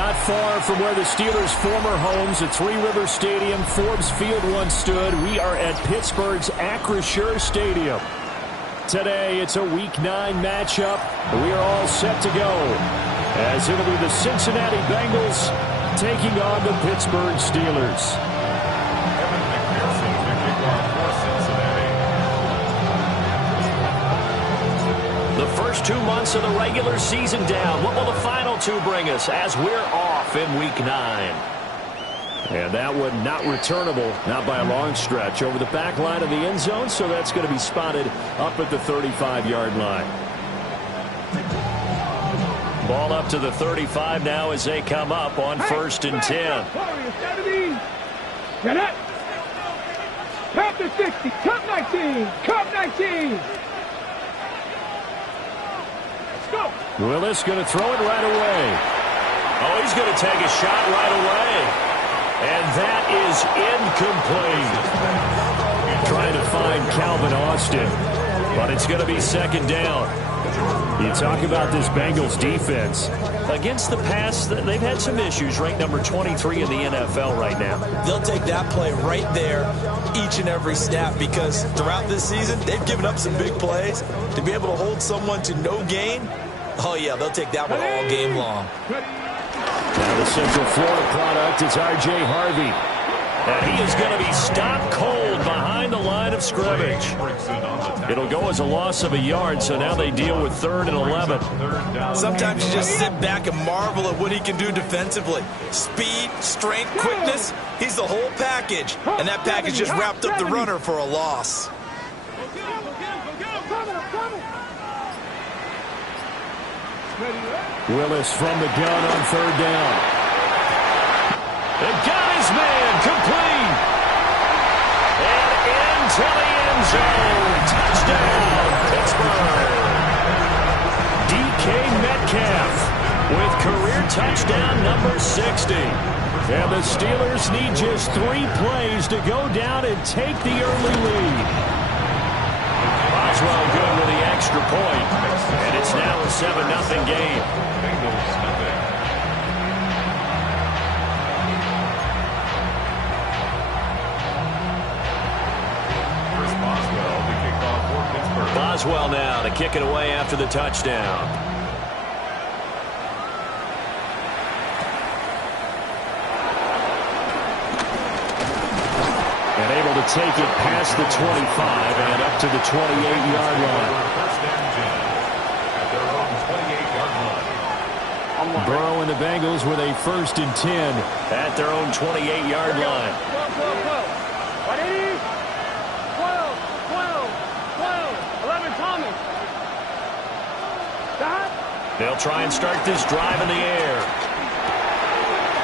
Not far from where the Steelers' former homes at Three Rivers Stadium, Forbes Field once stood, we are at Pittsburgh's Acrisure Stadium. Today, it's a Week 9 matchup. We are all set to go, as it'll be the Cincinnati Bengals taking on the Pittsburgh Steelers. The first 2 months of the regular season down. What will the final 2 bring us as we're off in Week 9? And that one not returnable, not by a long stretch, over the back line of the end zone, so that's going to be spotted up at the 35-yard line. Ball up to the 35 now as they come up on 1st and 10. Get it. Cup to 60, Cup 19, Cup 19. Willis going to throw it right away. Oh, he's going to take a shot right away. And that is incomplete. Trying to find Calvin Austin, but it's going to be 2nd down. You talk about this Bengals defense. Against the pass, they've had some issues. Ranked number 23 in the NFL right now. They'll take that play right there each and every snap because throughout this season, they've given up some big plays. To be able to hold someone to no gain, oh, yeah, they'll take that one all game long. Now the Central Florida product is R.J. Harvey. And he is going to be stopped cold behind the line of scrimmage. It'll go as a loss of a yard, so now they deal with 3rd and 11. Sometimes you just sit back and marvel at what he can do defensively. Speed, strength, quickness, he's the whole package. And that package just wrapped up the runner for a loss. Willis from the gun on 3rd down. And got his man complete. And into the end zone. Touchdown, Pittsburgh. DK Metcalf with career touchdown number 60. And the Steelers need just 3 plays to go down and take the early lead. Boswell good with the extra point. And it's now a 7-0 game. Boswell now to kick it away after the touchdown. And able to take it past the 25 and up to the 28-yard line. Burrow and the Bengals with a 1st and 10 at their own 28-yard line. 11, Thomas. They'll try and start this drive in the air.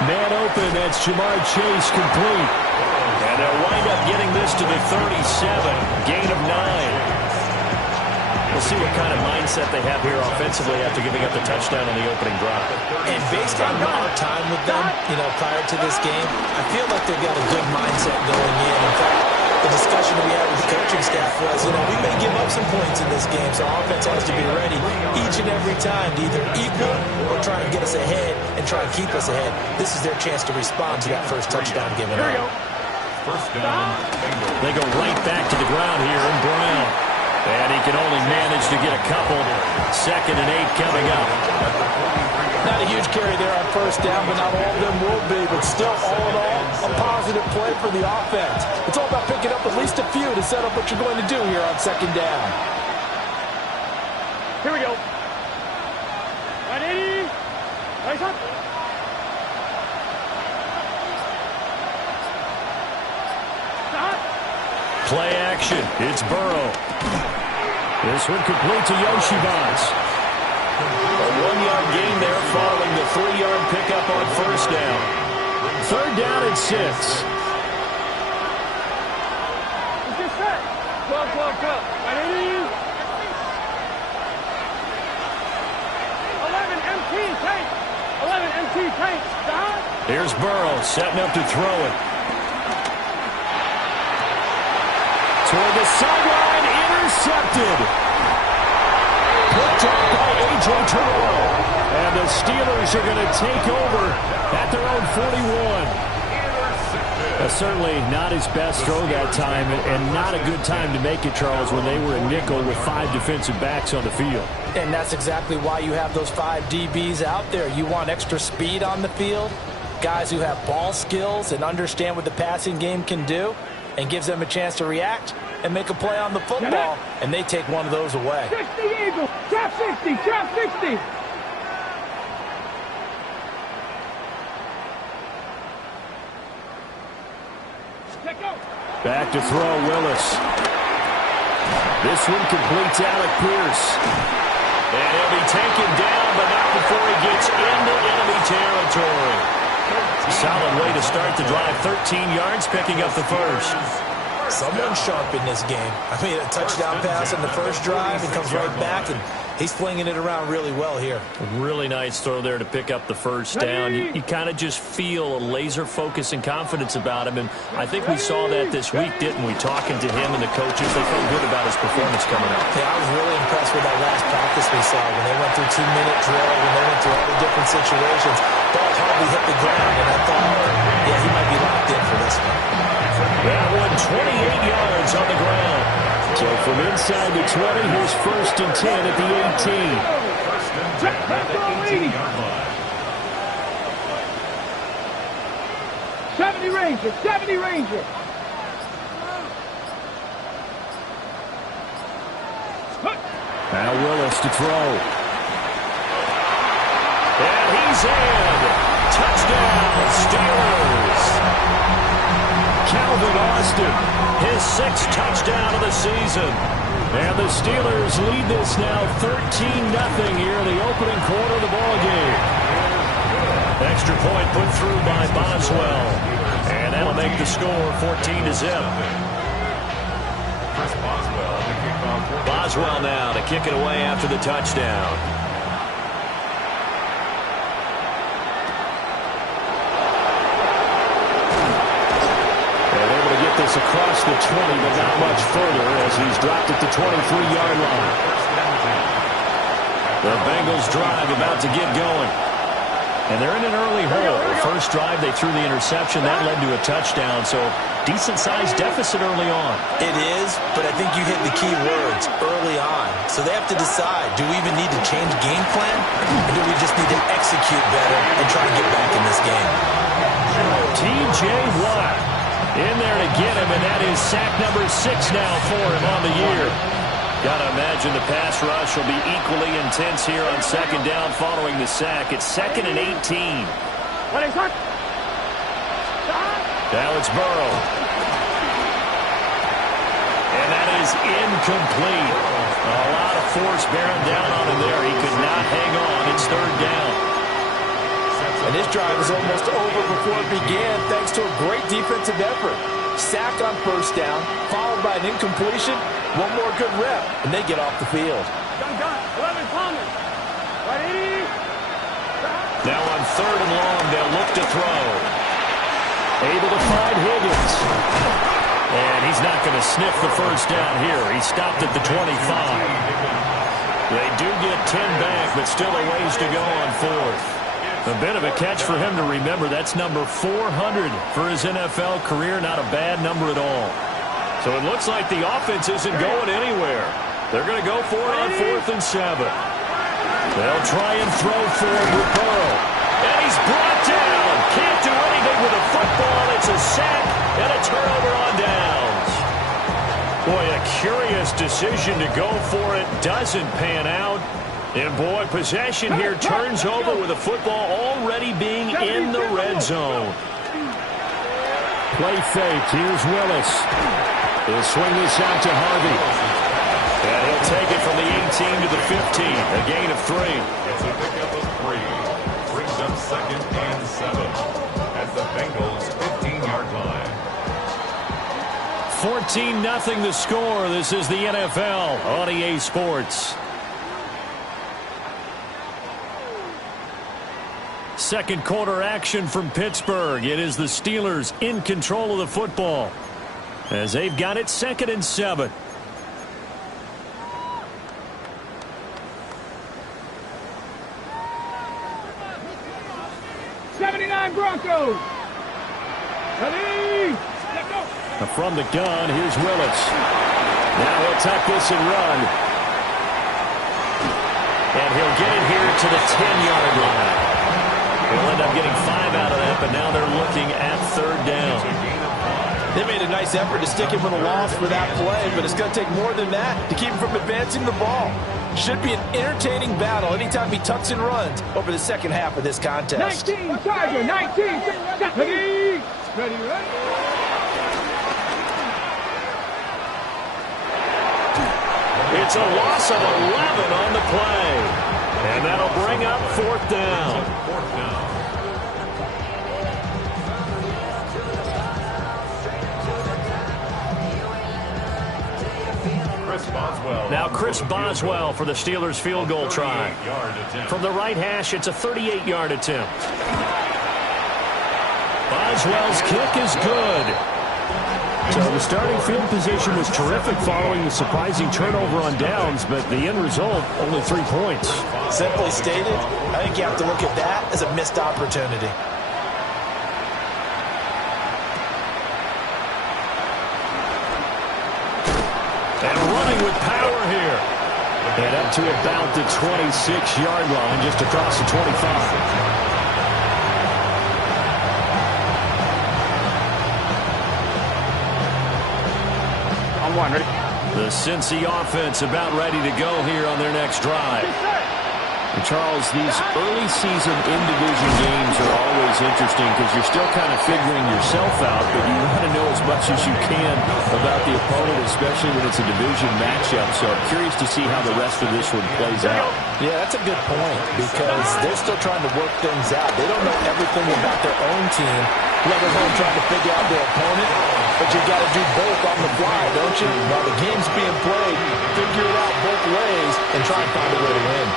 Man open, that's Jamar Chase complete. And they'll wind up getting this to the 37, gain of 9. We'll see what kind of mindset they have here offensively after giving up the touchdown on the opening drive. And based on our time with them, prior to this game, I feel like they've got a good mindset going in. In fact, the discussion we had with the coaching staff was, we may give up some points in this game, so our offense has to be ready each and every time to either equal or try and get us ahead and try and keep us ahead. This is their chance to respond to that first touchdown given up. First down, they go right back to the ground here in Brown. And he can only manage to get a couple. 2nd and 8 coming up. Not a huge carry there on 1st down, but not all of them will be. But still, all in all, a positive play for the offense. It's all about picking up at least a few to set up what you're going to do here on 2nd down. Here we go. 180. Nice up. Play action. It's Burrow. This one complete to Yoshibans. A 1-yard gain there following the 3-yard pickup on 1st down. 3rd down and 6. It's just set. Go. 180. 11 empty tank. 11 empty tanks. Here's Burrow setting up to throw it. Toward the sideline, intercepted. Picked up by A.J. Terrell. And the Steelers are going to take over at their own 41. Certainly not his best throw that time, and not a good time to make it, Charles, when they were a nickel with 5 defensive backs on the field. And that's exactly why you have those 5 DBs out there. You want extra speed on the field, guys who have ball skills and understand what the passing game can do, and gives them a chance to react and make a play on the football, and they take one of those away. 60 Eagles, trap 60, trap 60. Back to throw, Willis. This one completes Alec Pierce. And he'll be taken down, but not before he gets into enemy territory. Solid way to start the drive. 13 yards, picking up the first. Someone sharp in this game. I mean, a touchdown pass in the first drive. He comes right back, and he's flinging it around really well here. Really nice throw there to pick up the first down. You kind of just feel a laser focus and confidence about him, and I think we saw that this week, didn't we? Talking to him and the coaches, they felt good about his performance coming up. Yeah, I was really impressed with that last practice we saw when they went through 2-minute drill, when they went through all the different situations. Ball hardly hit the ground, and I thought, yeah, he might be locked in for this one. That one, 28 yards on the ground. So from inside the 20, here's 1st and 10 at the 18. 70 Rangers, 70 Rangers. Now Willis to throw. And he's in. Touchdown, Steelers. Calvin Austin, his 6th touchdown of the season. And the Steelers lead this now 13-0 here in the opening quarter of the ball game. Extra point put through by Boswell. And that'll make the score 14-0. Boswell now to kick it away after the touchdown. This across the 20, but not much further as he's dropped at the 23-yard line. The Bengals drive about to get going. And they're in an early hole. The first drive, they threw the interception. That led to a touchdown, so decent-sized deficit early on. It is, but I think you hit the key words, early on. So they have to decide, do we even need to change game plan, or do we just need to execute better and try to get back in this game? T.J. Watt in there to get him, and that is sack number 6 now for him on the year. Got to imagine the pass rush will be equally intense here on 2nd down following the sack. It's 2nd and 18. Now it's Burrow. And that is incomplete. A lot of force bearing down on him there. He could not hang on. It's 3rd down. And this drive is almost over before it began thanks to a great defensive effort. Sack on 1st down, followed by an incompletion. One more good rep, and they get off the field. Now on 3rd and long, they'll look to throw. Able to find Higgins. And he's not going to sniff the 1st down here. He stopped at the 25. They do get 10 back, but still a ways to go on 4th. A bit of a catch for him to remember. That's number 400 for his NFL career. Not a bad number at all. So it looks like the offense isn't going anywhere. They're going to go for it on 4th and 7. They'll try and throw for it with Burrow. And he's brought down. Can't do anything with the football. It's a sack and a turnover on downs. Boy, a curious decision to go for it. Doesn't pan out. And, boy, possession here turns over with the football already being in the red zone. Play fake. Here's Willis. He'll swing this out to Harvey. And he'll take it from the 18 to the 15. A gain of 3. It's a pickup of 3. Brings up 2nd and 7 at the Bengals' 15-yard line. 14-0 the score. This is the NFL on EA Sports. Second quarter action from Pittsburgh. It is the Steelers in control of the football as they've got it 2nd and 7. 79 Broncos. Ready? Let go. From the gun, here's Willis. Now he'll tuck this and run. And he'll get it here to the 10-yard line. He'll end up getting 5 out of that, but now they're looking at third down. They made a nice effort to stick him with a loss for that play, but it's going to take more than that to keep him from advancing the ball. Should be an entertaining battle anytime he tucks and runs over the second half of this contest. 19, Tiger, 19. Ready? Ready, ready. It's a loss of 11 on the play. And that'll bring up fourth down. Now Chris Boswell for the Steelers field goal try. From the right hash, it's a 38-yard attempt. Boswell's kick is good. So the starting field position was terrific following the surprising turnover on downs, but the end result, only 3 points. Simply stated, I think you have to look at that as a missed opportunity. And running with power here. And up to about the 26-yard line, just across the 25. Ready? The Cincy offense about ready to go here on their next drive. And Charles, these early season in-division games are always interesting because you're still kind of figuring yourself out, but you want to know as much as you can about the opponent, especially when it's a division matchup. So I'm curious to see how the rest of this one plays out. Yeah, that's a good point because they're still trying to work things out. They don't know everything about their own team, let alone trying to figure out their opponent. But you got to do both on the fly, don't you? While the game's being played, figure it out both ways and try and find a way to win.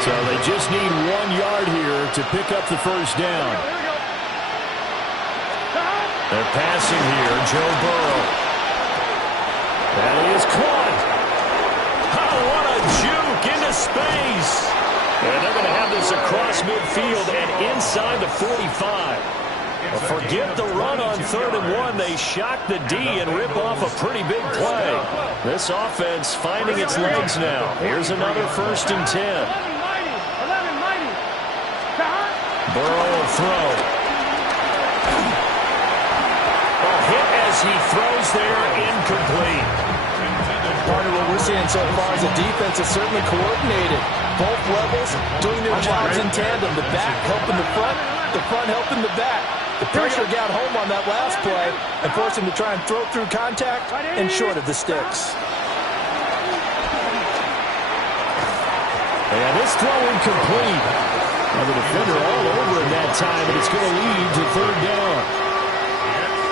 So they just need 1 yard here to pick up the first down. They're passing here, Joe Burrow. That is caught. Oh, what a juke into space. And they're going to have this across midfield and inside the 45. Forget the run on 3rd and 1. They shock the D and rip off a pretty big play. This offense finding its legs now. Here's another 1st and 10. Burrow will throw. A hit as he throws there, incomplete. Part of what we're seeing so far is the defense is certainly coordinated. Both levels doing their jobs in tandem. The back helping the front helping the back. The pressure got home on that last play and forced him to try and throw through contact and short of the sticks. And this throw incomplete. And the defender all over in that time, and it's going to lead to 3rd down.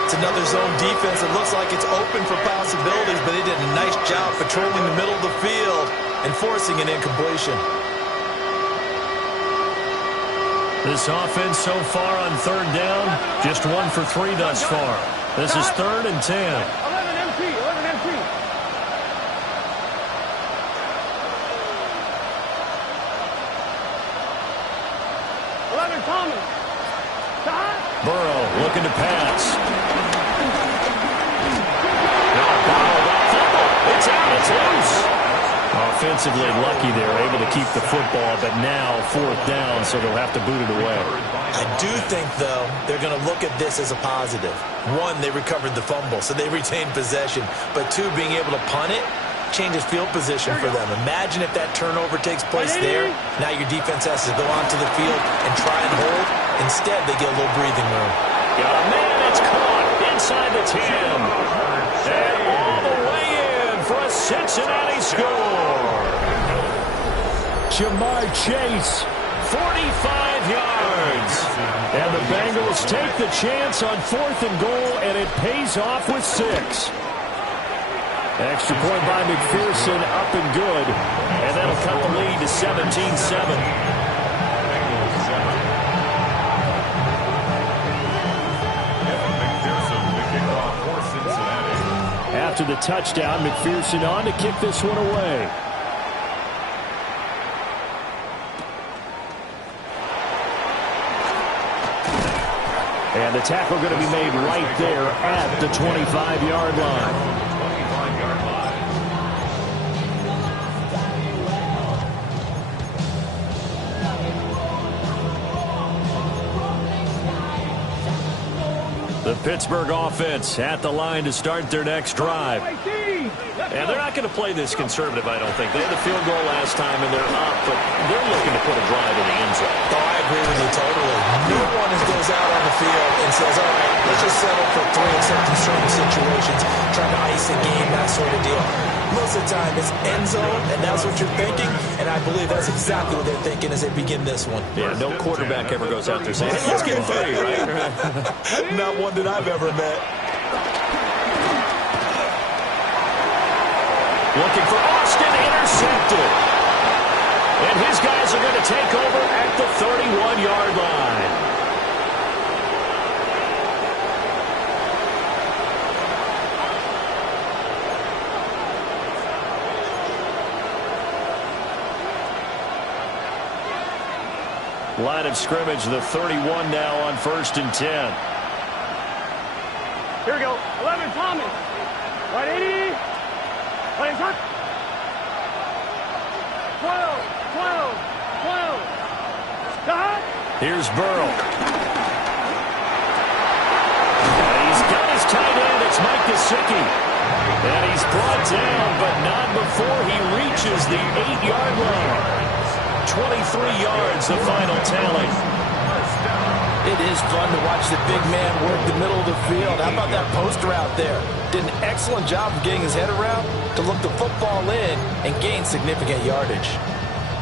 It's another zone defense. It looks like it's open for possibilities, but they did a nice job patrolling the middle of the field and forcing an incompletion. This offense so far on 3rd down, just 1 for 3 thus far. This is 3rd and 10. 11 MP, 11 MP. Thomas. Burrow looking to pass. It's out, it's loose. Offensively lucky they're able to keep the football, but now 4th down, so they'll have to boot it away. I do think, though, they're going to look at this as a positive. 1, they recovered the fumble, so they retained possession. But 2, being able to punt it changes field position for them. Imagine if that turnover takes place there. Now your defense has to go onto the field and try and hold. Instead, they get a little breathing room. Got a man that's caught inside the 10. And all the way in for a Cincinnati score. Jamar Chase, 45 yards. And the Bengals take the chance on 4th and goal, and it pays off with 6. Extra point by McPherson, up and good. And that'll cut the lead to 17-7. After the touchdown, McPherson on to kick this one away. And the tackle going to be made right there at the 25-yard line. The Pittsburgh offense at the line to start their next drive. And they're not going to play this conservative, I don't think. They had the field goal last time, and they're up, but they're looking to put a drive in the end zone. Oh, I agree with you totally. No one goes out on the field and says, all right, let's just settle for 3 in certain situations, trying to ice a game, that sort of deal. Most of the time, it's end zone, and that's what you're thinking, and I believe that's exactly what they're thinking as they begin this one. Yeah, no quarterback ever goes out there saying, hey, let's get 3, right? Not one that I've ever met. Looking for Austin, intercepted. And his guys are going to take over at the 31-yard line. Line of scrimmage, the 31 now on 1st and 10. Here we go. 11, Thomas. 180. 12, 12, 12. Stop. Here's Burrow. And he's got his tight end. It's Mike Gesicki. And he's brought down, but not before he reaches the 8-yard line. 23 yards, the final tally. It is fun to watch the big man work the middle of the field. How about that post route there? Did an excellent job of getting his head around to look the football in and gain significant yardage.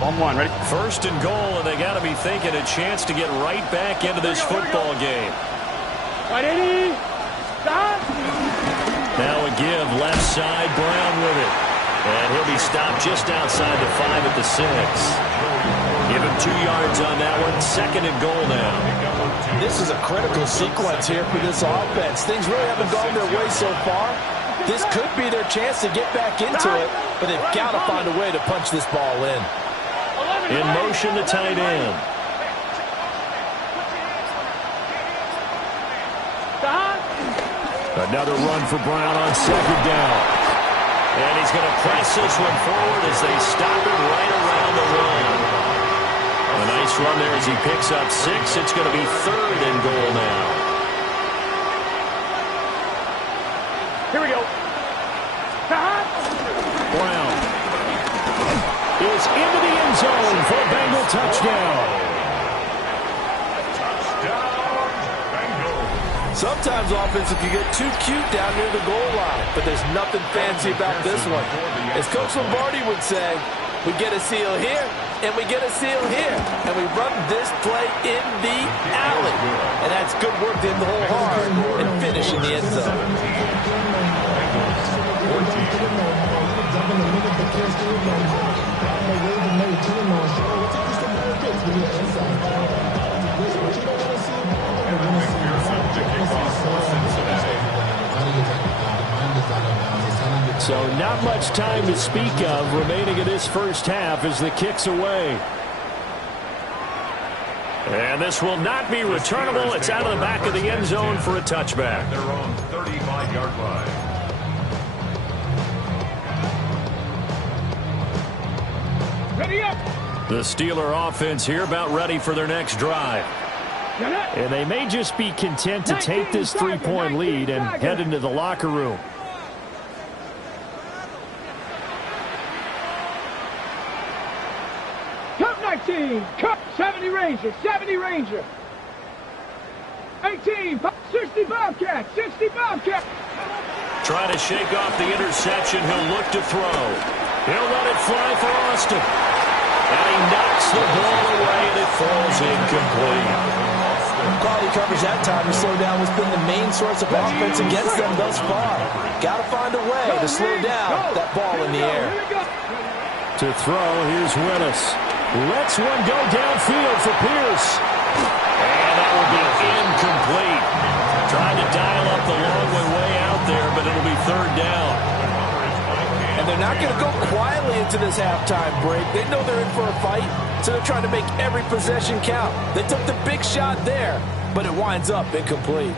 1-1, ready? 1st and goal, and they got to be thinking a chance to get right back into this football game. 180. Stop. Now a give, left side, Brown with it. And he'll be stopped just outside the 5 at the 6. Give him 2 yards on that one. 2nd and goal now. This is a critical sequence here for this offense. Things really haven't gone their way so far. This could be their chance to get back into it, but they've got to find a way to punch this ball in. In motion, the tight end. Another run for Brown on 2nd down. And he's going to press this one forward as they stop it right around the line. A nice run there as he picks up 6. It's going to be 3rd and goal now. Here we go. Brown is into the end zone for a Bengal touchdown. Sometimes offensive can get too cute down near the goal line, but there's nothing fancy about this one. As Coach Lombardi would say, we get a seal here, and we get a seal here, and we run this play in the alley. And that's good work to hit the hole hard and finish in the end zone. So not much time to speak of remaining in this first half as the kick's away. And this will not be returnable. It's out of the back of the end zone for a touchback. Their own 35-yard line. Ready up. The Steeler offense here about ready for their next drive. And they may just be content to take this 3-point lead and head into the locker room. Cup 19. Cup 70 Ranger. 70 Ranger. 18. 60 Bobcat. 60 Bobcat. Trying to shake off the interception. He'll look to throw. He'll let it fly for Austin. And he knocks the ball away, and it falls incomplete. Quality coverage that time to slow down has been the main source of offense against them thus far. Got to find a way to slow down that ball in the air. To throw, here's Willis. Lets one go downfield for Pierce. And that will be incomplete. Trying to dial up the long way out there, but it'll be 3rd down. And And they're not going to go quietly into this halftime break. They know they're in for a fight, so they're trying to make every possession count. They took the big shot there, but it winds up incomplete.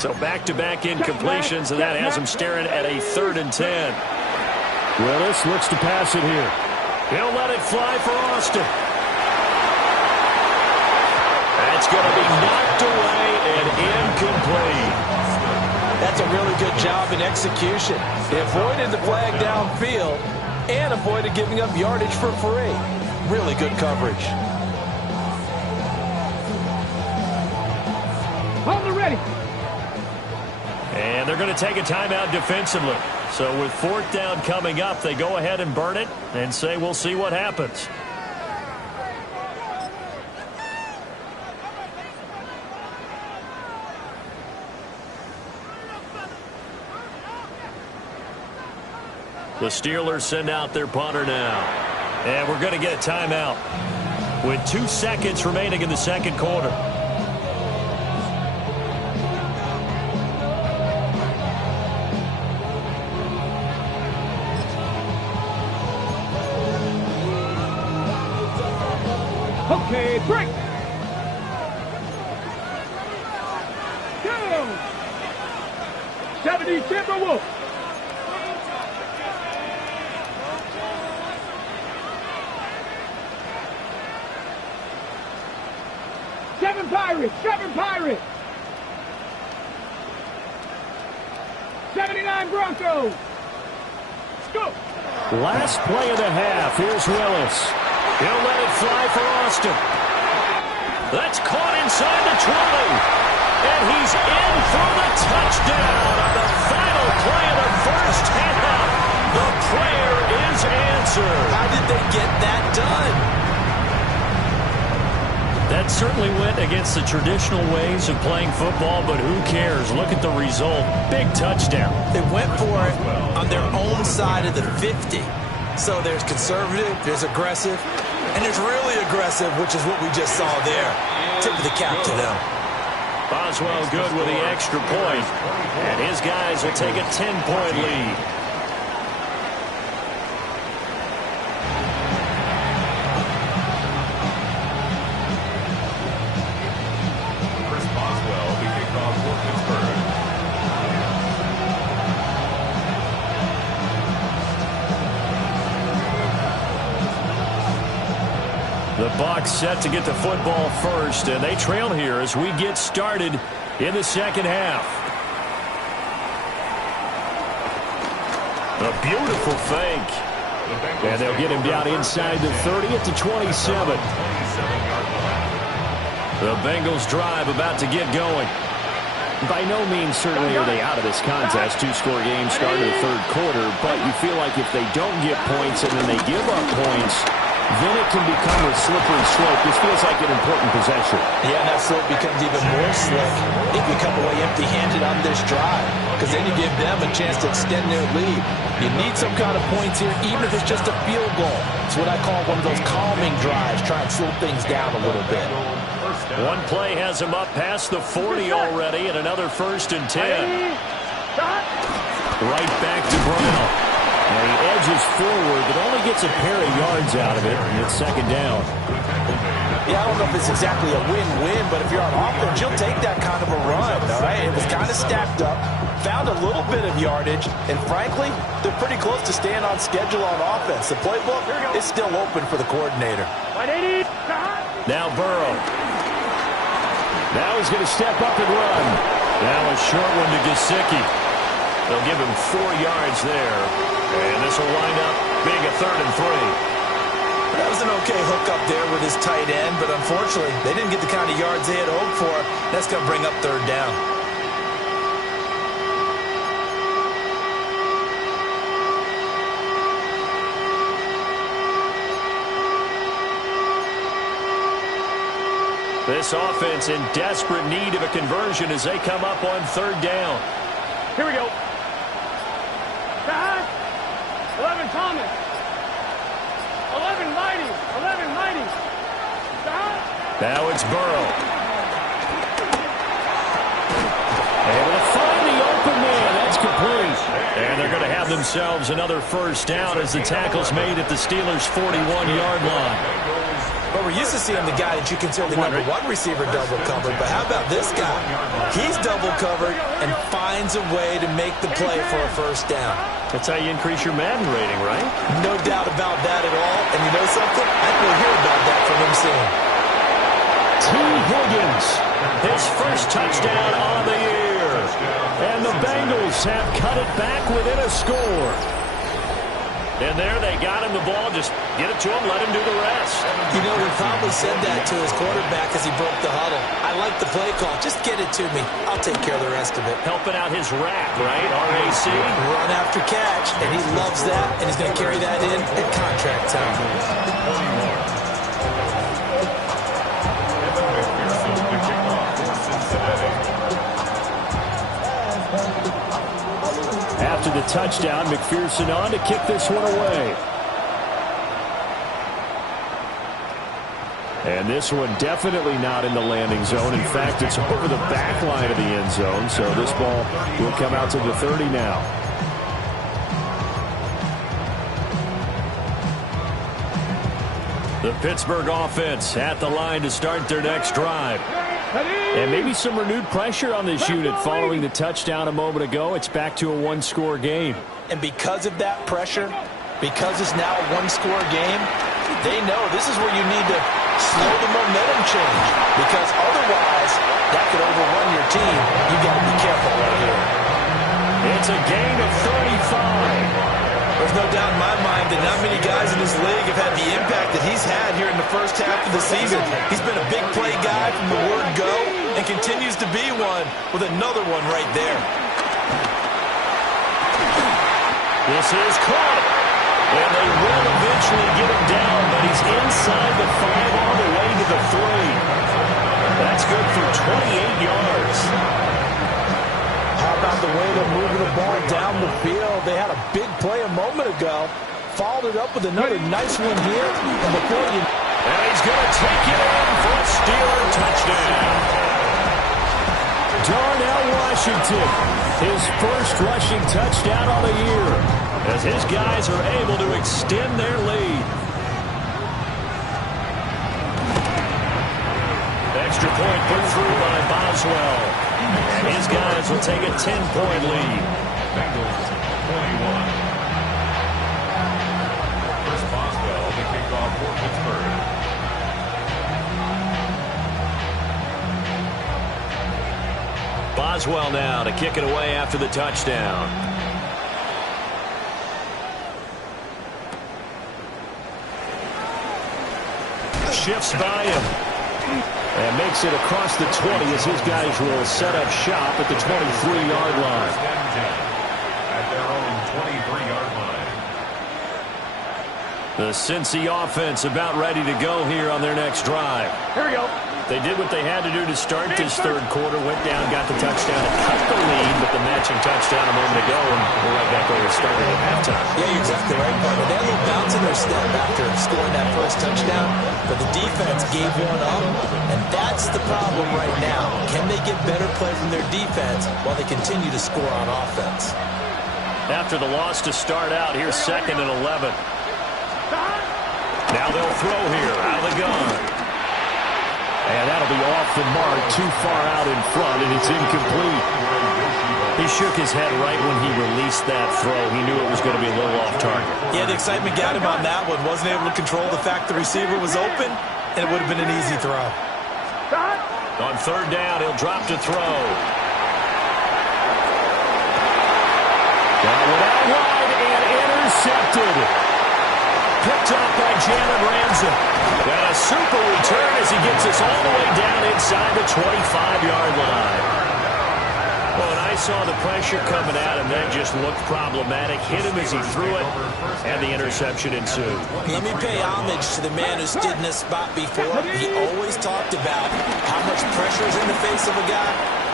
So back-to-back incompletions, and that has them staring at a 3rd and 10. Willis looks to pass it here. He'll let it fly for Austin. That's going to be knocked away and incomplete. That's a really good job in execution. They avoided the flag downfield and avoided giving up yardage for free. Really good coverage. On the ready. And they're going to take a timeout defensively. So with 4th down coming up, they go ahead and burn it and say we'll see what happens. The Steelers send out their punter now. And we're going to get a timeout with 2 seconds remaining in the 2nd quarter. Okay, break. Down. 70 Timberwolves. Seven Pirates. 79 Broncos. Go. Last play of the half. Here's Willis. He'll let it fly for Austin. That's caught inside the 20. And he's in for the touchdown on the final play of the 1st half. The prayer is answered. How did they get that done? That certainly went against the traditional ways of playing football, but who cares? Look at the result. Big touchdown. They went for it on their own side of the 50. So there's conservative, there's aggressive, and there's really aggressive, which is what we just saw there. Tip of the cap to them. Boswell good with the extra point, and his guys will take a 10-point lead. Chris Boswell, the kickoff for Pittsburgh. The Bucs set to get the football first, and they trail here as we get started in the 2nd half. A beautiful fake. And they'll get him down inside the 30 at the 27. The Bengals drive about to get going. By no means certainly are they out of this contest. 2-score game start of the 3rd quarter, but you feel like if they don't get points and then they give up points, then it can become a slippery slope. This feels like an important possession. Yeah, and that slope becomes even more slick if you come away empty-handed on this drive, because then you give them a chance to extend their lead. You need some kind of points here, even if it's just a field goal. It's what I call one of those calming drives, try and slow things down a little bit. One play has him up past the 40 already, and another 1st and 10. Right back to Brown. And he edges forward, but only gets a pair of yards out of it, and it's 2nd down. Yeah, I don't know if it's exactly a win-win, but if you're on offense, you'll take that kind of a run, all right? It was kind of stacked up, found a little bit of yardage, and frankly, they're pretty close to staying on schedule on offense. The playbook is still open for the coordinator. Now Burrow. Now he's going to step up and run. Now a short one to Gesicki. They'll give him 4 yards there. And this will wind up being a 3rd and 3. That was an okay hookup there with his tight end, but unfortunately, they didn't get the kind of yards they had hoped for. That's going to bring up 3rd down. This offense in desperate need of a conversion as they come up on 3rd down. Here we go. 11 Thomas. 11 Mighty. 11 Mighty. Now it's Burrow. Able to find the open man. That's complete. And they're going to have themselves another first down as the tackle's made at the Steelers' 41-yard line. But we're used to seeing the guy that you consider the number one receiver double covered. But how about this guy? He's double covered and finds a way to make the play for a first down. That's how you increase your Madden rating, right? No doubt about that at all. And you know something? I think we'll hear about that from him soon. T. Higgins, his first touchdown on the year. And the Bengals have cut it back within a score. And there they got him the ball. Just get it to him, let him do the rest. You know, he probably said that to his quarterback as he broke the huddle. I like the play call. Just get it to me. I'll take care of the rest of it. Helping out his rack, right? RAC. Run after catch, and he loves that, and he's going to carry that in at contract time. After the touchdown, McPherson on to kick this one away. And this one definitely not in the landing zone. In fact, it's over the back line of the end zone, so this ball will come out to the 30 now. The Pittsburgh offense at the line to start their next drive. And maybe some renewed pressure on this unit following the touchdown a moment ago. It's back to a one-score game. And because of that pressure, because it's now a one-score game, they know this is where you need to slow the momentum change. Because otherwise, that could overrun your team. You've got to be careful right here. It's a gain of 35. There's no doubt in my mind that not many guys in this league have had the impact that he's had here in the first half of the season. He's been a big play guy from the word go and continues to be one with another one right there. This is caught. And they will eventually get him down, but he's inside the 5 all the way to the 3. That's good for 28 yards. How about the way they're moving the ball down the field? They had a big play a moment ago. Followed it up with another nice one here. And before you... And he's going to take it in for a Steeler touchdown. Darnell Washington, his first rushing touchdown on the year, as his guys are able to extend their lead. Extra point put through by Boswell. And his guys will take a 10-point lead. Bengals 21. Chris Boswell, the kickoff for Pittsburgh. Boswell now to kick it away after the touchdown. Shifts by him. And makes it across the 20 as his guys will set up shop at the 23-yard line. At their own 23-yard line. The Cincy offense about ready to go here on their next drive. Here we go. They did what they had to do to start this third quarter. Went down, got the touchdown, and cut the lead, but the matching touchdown a moment ago, and we're right back where we started at halftime. Yeah, you're exactly right, partner. They had a little bounce in their step after scoring that first touchdown, but the defense gave one up, and that's the problem right now. Can they get better play from their defense while they continue to score on offense? After the loss to start out, here's 2nd and 11. Now they'll throw here, out of the gun. And that'll be off the mark, too far out in front, and it's incomplete. He shook his head right when he released that throw. He knew it was going to be a little off target. Yeah, the excitement got him on that one. Wasn't able to control the fact the receiver was open, and it would have been an easy throw. On 3rd down, he'll drop to throw. That one out wide and intercepted. Picked up by Jalen Ramsey. And a super return as he gets us all the way down inside the 25-yard line. Well, and I saw the pressure coming at him. That just looked problematic. Hit him as he threw it, and the interception ensued. Let me pay homage to the man who stood in this spot before. He always talked about how much pressure is in the face of a guy,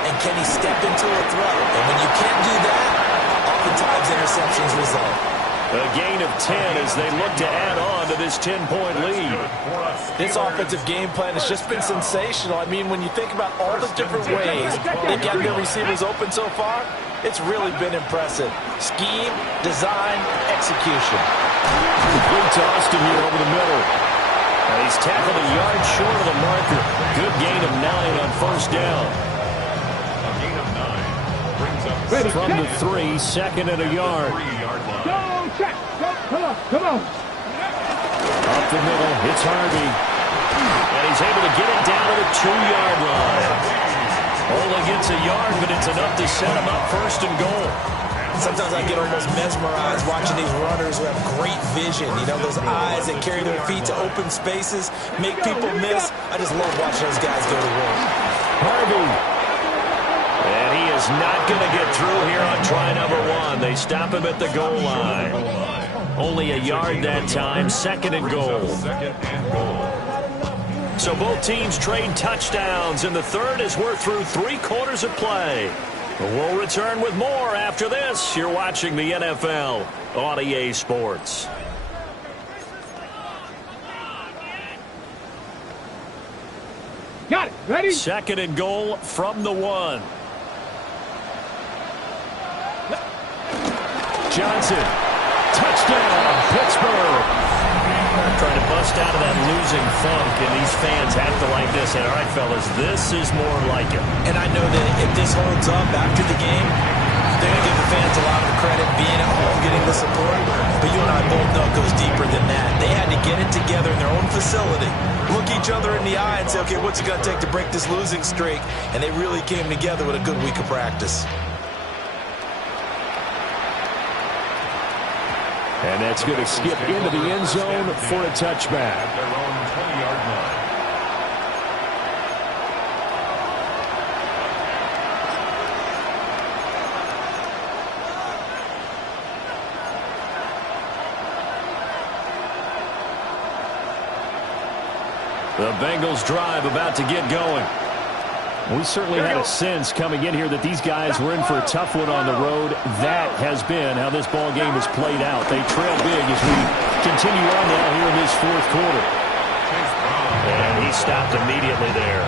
and can he step into a throw. And when you can't do that, oftentimes interceptions result. A gain of 10 as they look to add on to this 10-point lead. This offensive game plan has just been sensational. I mean, when you think about all the different ways they've got their receivers open so far, It's really been impressive. Scheme, design, execution. Complete to Austin here over the middle. And he's tackled a yard short of the marker. Good gain of 9 on first down. A gain of 9 brings up From the 3, second and a yard. 3-yard line. Go, check. Go, come on. Up the middle, it's Harvey. And he's able to get it down to the 2-yard line. Only gets a yard, but it's enough to set him up first and goal. Sometimes I get almost mesmerized watching these runners who have great vision. You know, those eyes that carry their feet to open spaces, make people miss. I just love watching those guys go to work. Harvey. And he is not going to get through here on try number 1. They stop him at the goal line. Only a yard that time, second and goal. Second and goal. So both teams trade touchdowns in the third as we're through 3 quarters of play. We'll return with more after this. You're watching the NFL on EA Sports. Got it. Ready? Second and goal from the 1. Johnson. Touchdown, Pittsburgh. Trying to bust out of that losing funk, and these fans have to like this. And all right, fellas, this is more like it. And I know that if this holds up after the game, they're going to give the fans a lot of the credit being at home, getting the support. But you and I both know it goes deeper than that. They had to get it together in their own facility, look each other in the eye and say, okay, what's it going to take to break this losing streak? And they really came together with a good week of practice. And that's going to skip into the end zone for a touchback. At their own 20-yard line. The Bengals drive about to get going. We certainly had a sense coming in here that these guys were in for a tough one on the road. That has been how this ball game has played out. They trail big as we continue on now here in this fourth quarter. And he stopped immediately there.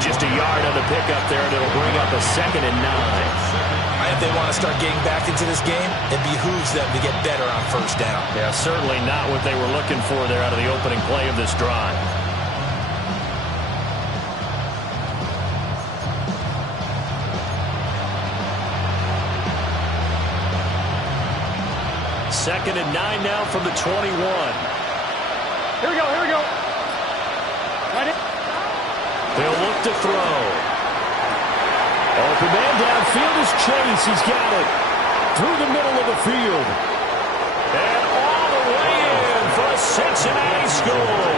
Just a yard on the pickup there, and it'll bring up a second and 9. If they want to start getting back into this game, it behooves them to get better on first down. Yeah, certainly not what they were looking for there out of the opening play of this drive. Second and 9 now from the 21. Here we go. Right in. They'll look to throw. Open man downfield is Chase. He's got it through the middle of the field. And all the way in for a Cincinnati score.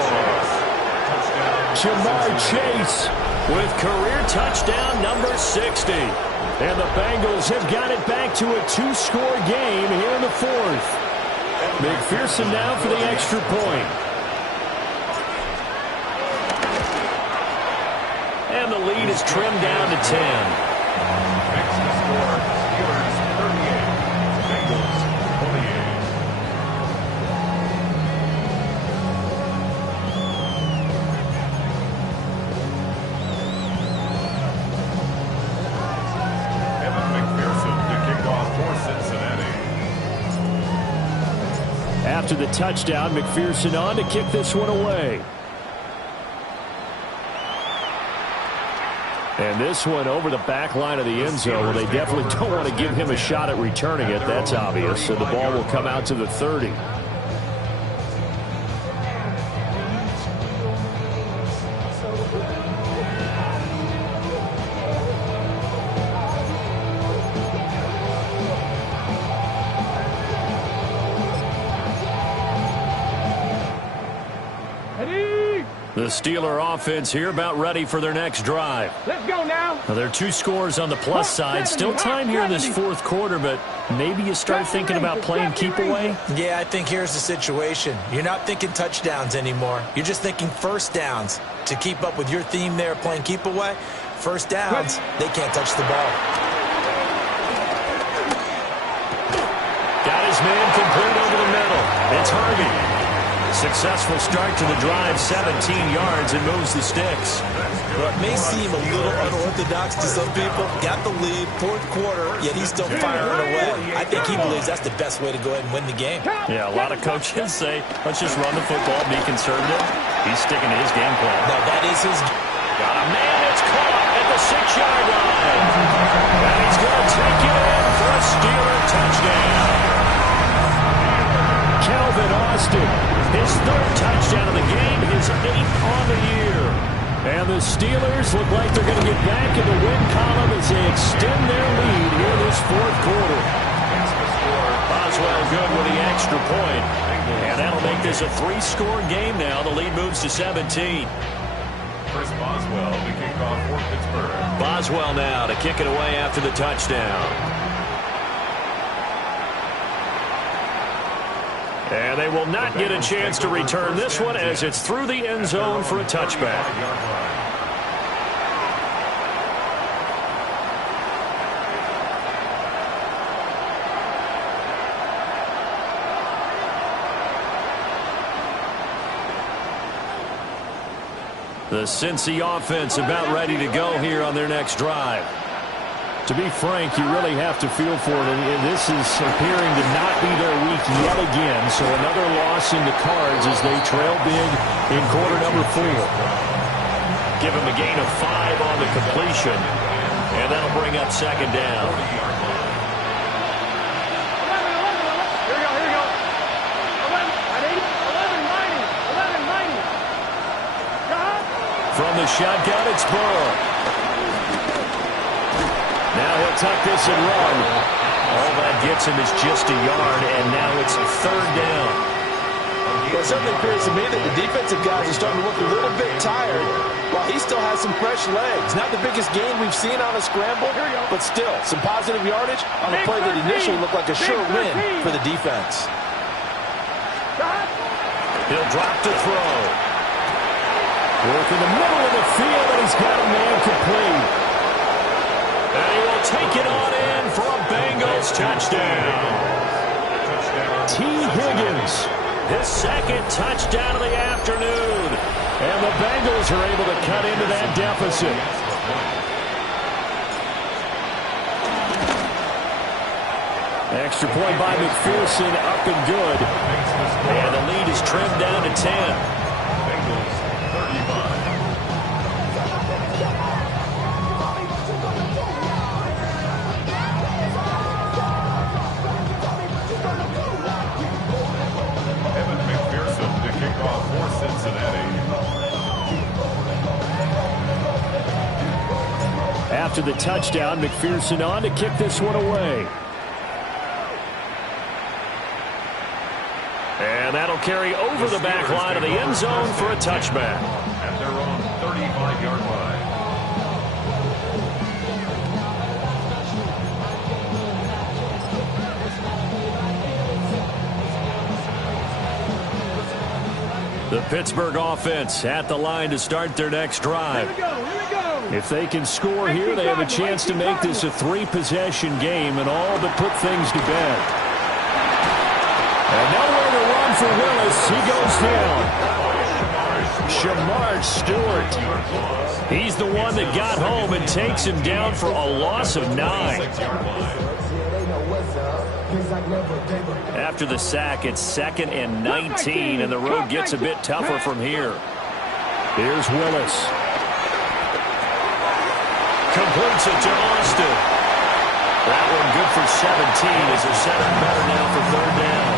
Jamar Chase with career touchdown number 60. And the Bengals have got it back to a 2-score game here in the fourth. McPherson now for the extra point. And the lead is trimmed down to 10. Next to score, Steelers 38, Bengals 28. Evan McPherson to kick off for Cincinnati. After the touchdown, McPherson on to kick this one away. And this one over the back line of the end zone. Well, they definitely don't want to give him a shot at returning it. That's obvious. So the ball will come out to the 30. The Steeler offense here about ready for their next drive. Let's go now. Well, there are 2 scores on the plus side. Still time here in this fourth quarter, but maybe you start thinking about playing keep away. Yeah, I think here's the situation. You're not thinking touchdowns anymore. You're just thinking first downs. To keep up with your theme there, playing keep away, first downs, they can't touch the ball. Got his man complete over the middle. It's Harvey. Successful start to the drive, 17 yards, and moves the sticks. Well, it may seem a little unorthodox to some people. Got the lead, fourth quarter, yet he's still firing away. I think he believes that's the best way to go ahead and win the game. Yeah, a lot of coaches say, let's just run the football, be conservative. He's sticking to his game plan. No, that is his. Got a man that's caught at the 6-yard line. And he's going to take it in for a Steeler touchdown. Calvin Austin, his 3rd touchdown of the game, his 8th on the year. And the Steelers look like they're going to get back in the win column as they extend their lead here this 4th quarter. Boswell good with the extra point. And that'll make this a 3-score game now. The lead moves to 17. Chris Boswell, the kickoff for Pittsburgh. Boswell now to kick it away after the touchdown. And they will not get a chance to return this one as it's through the end zone for a touchback. The Cincy offense about ready to go here on their next drive. To be frank, you really have to feel for it, and this is appearing to not be their week yet again. So another loss in the cards as they trail big in quarter number 4. Give them a gain of 5 on the completion, and that'll bring up 2nd down. Here we go. 11, From the shotgun, it's Burrow. Now he'll tuck this and run. All that gets him is just a yard, and now it's 3rd down. Well, it certainly appears to me that the defensive guys are starting to look a little bit tired, while he still has some fresh legs. Not the biggest gain we've seen on a scramble, but still some positive yardage on a play that initially looked like a sure win for the defense. He'll drop to throw. Work in the middle of the field, and he's got a man complete. And he will take it on in for a Bengals touchdown. T. Higgins, his 2nd touchdown of the afternoon. And the Bengals are able to cut into that deficit. Extra point by McPherson, up and good. And the lead is trimmed down to 10. Bengals 35. After the touchdown, McPherson on to kick this one away. And that'll carry over the back line of the end zone for a touchback. At their own 35-yard line. The Pittsburgh offense at the line to start their next drive. Here we go. If they can score here, they have a chance to make this a 3-possession game and all but put things to bed. And nowhere to run for Willis. He goes down. Shamar Stewart. He's the one that got home and takes him down for a loss of 9. After the sack, it's 2nd and 19, and the road gets a bit tougher from here. Here's Willis. Completes it to Austin. That one good for 17 as they're set up better now for 3rd down.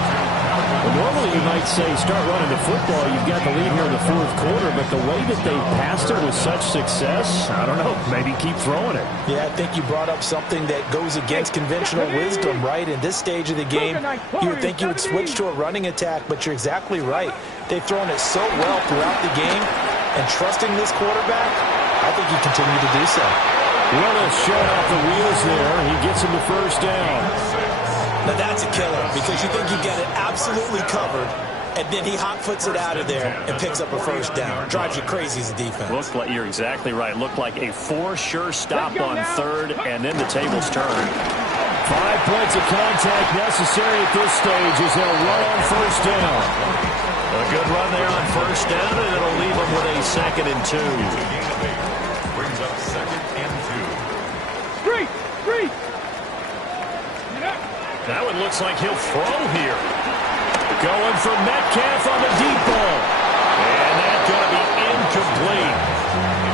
Well, normally you might say start running the football. You've got the lead here in the 4th quarter, but the way that they passed it with such success, I don't know, maybe keep throwing it. Yeah, I think you brought up something that goes against conventional wisdom, right? In this stage of the game, you would think you would switch to a running attack, but you're exactly right. They've thrown it so well throughout the game, and trusting this quarterback, I think you continue to do so. Willis showing off the wheels there. He gets him to 1st down. Now that's a killer because you think you've got it absolutely covered, and then he hot foots it out of there and picks up a 1st down. Drives you crazy as a defense. Looked like, you're exactly right. Looked like a 4 sure stop on 3rd, and then the tables turn. 5 points of contact necessary at this stage as they'll run on 1st down. A good run there on first down, and it'll leave them with a 2nd and 2. Brings up 2nd and 2. Three. That one looks like he'll throw here. Going for Metcalf on the deep ball. And that's going to be incomplete.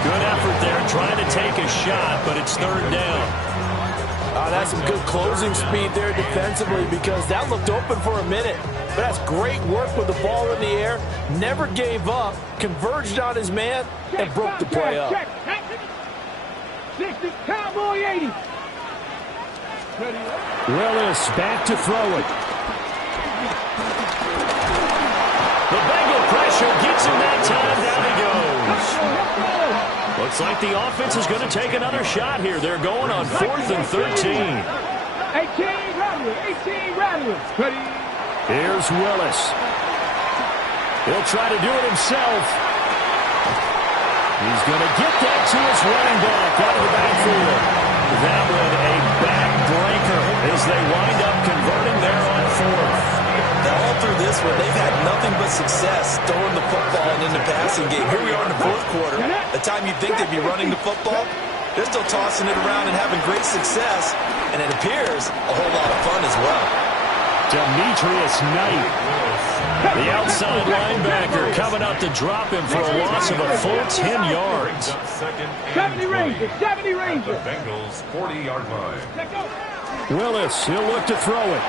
Good effort there trying to take a shot, but it's 3rd down. That's some good closing speed there defensively because that looked open for a minute. But that's great work with the ball in the air. Never gave up, converged on his man, and broke the play up. 60, Cowboy 80. Willis back to throw it. The Bengal pressure gets him that time. Down he goes. Looks like the offense is going to take another shot here. They're going on 4th and 13. 18 Rattler. Here's Willis. He'll try to do it himself. He's going to get that to his running back out of the backfield. That one a back-breaker as they wind up converting there on 4th. Now, all through this one, they've had nothing but success throwing the football and in the passing game. Here we are in the 4th quarter. The time you'd think they'd be running the football, they're still tossing it around and having great success. And it appears a whole lot of fun as well. Demetrius Knight, the outside linebacker, coming up to drop him for a loss of a full 10 yards. 70 Rangers. The Bengals 40-yard line. Willis, he'll look to throw it.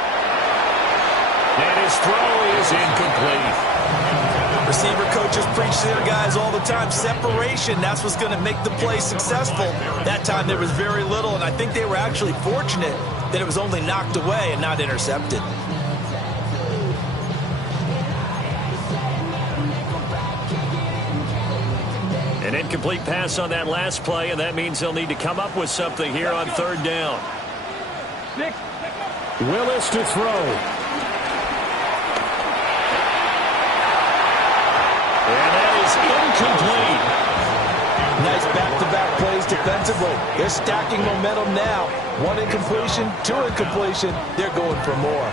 And his throw is incomplete. Receiver coaches preach to their guys all the time. Separation, that's what's going to make the play successful. That time there was very little, and I think they were actually fortunate that it was only knocked away and not intercepted. An incomplete pass on that last play, and that means they'll need to come up with something here on 3rd down. Willis to throw. And that is incomplete. Nice back-to-back plays defensively. They're stacking momentum now. 1 incompletion, 2 incompletion. They're going for more.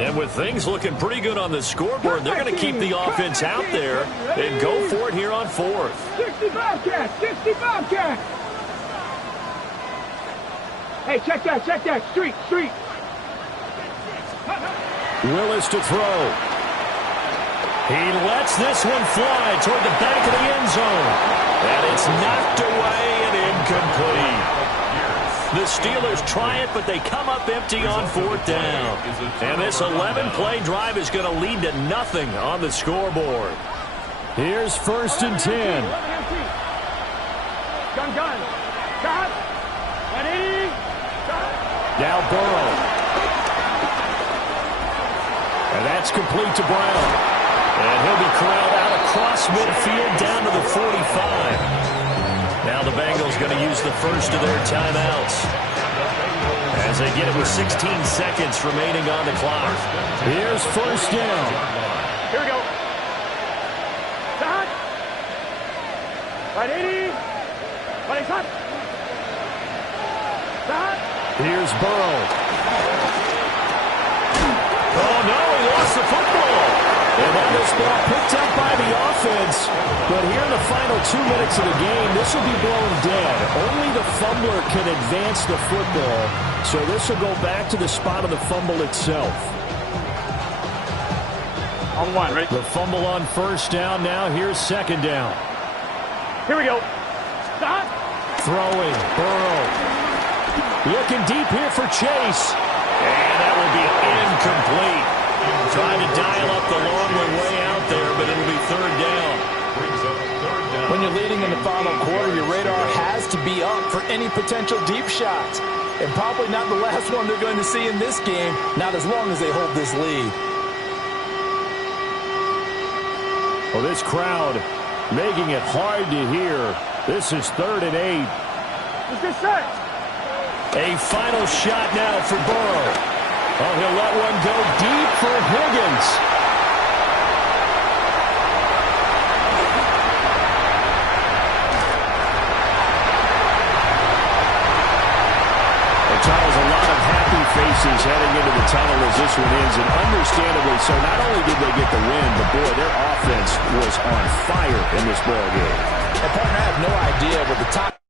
And with things looking pretty good on the scoreboard, they're going to keep the offense out there and go for it here on 4th. 65 catch. Hey, check that. Street. Willis to throw. He lets this one fly toward the back of the end zone. And it's knocked away and incomplete. The Steelers try it, but they come up empty on 4th down. And this 11-play drive is going to lead to nothing on the scoreboard. Here's 1st and 10. Gun. Stop. Ready. Now Burrow. And that's complete to Brown. And he'll be corralled out across midfield down to the 45. Now the Bengals going to use the first of their timeouts as they get it with 16 seconds remaining on the clock. Here's 1st down. Here we go. Stop. Ready. Stop. Here's Burrow. Oh, no, he lost the football. And that is ball picked up by the offense. But here in the final 2 minutes of the game, this will be blown dead. Only the fumbler can advance the football. So this will go back to the spot of the fumble itself. On 1, ready? The fumble on 1st down now. Here's 2nd down. Here we go. Stop. Throwing. Burrow. Looking deep here for Chase. And that will be incomplete. Trying to dial up the long way out there, but it'll be 3rd down. When you're leading in the final quarter, your radar has to be up for any potential deep shots. And probably not the last one they're going to see in this game, not as long as they hold this lead. Well, this crowd making it hard to hear. This is 3rd and 8. Is this set? A final shot now for Burrow. Oh, he'll let one go deep for Higgins. faces heading into the tunnel as this one ends, and understandably so. Not only did they get the win, but, boy, their offense was on fire in this ball game. And, partner, I have no idea what the top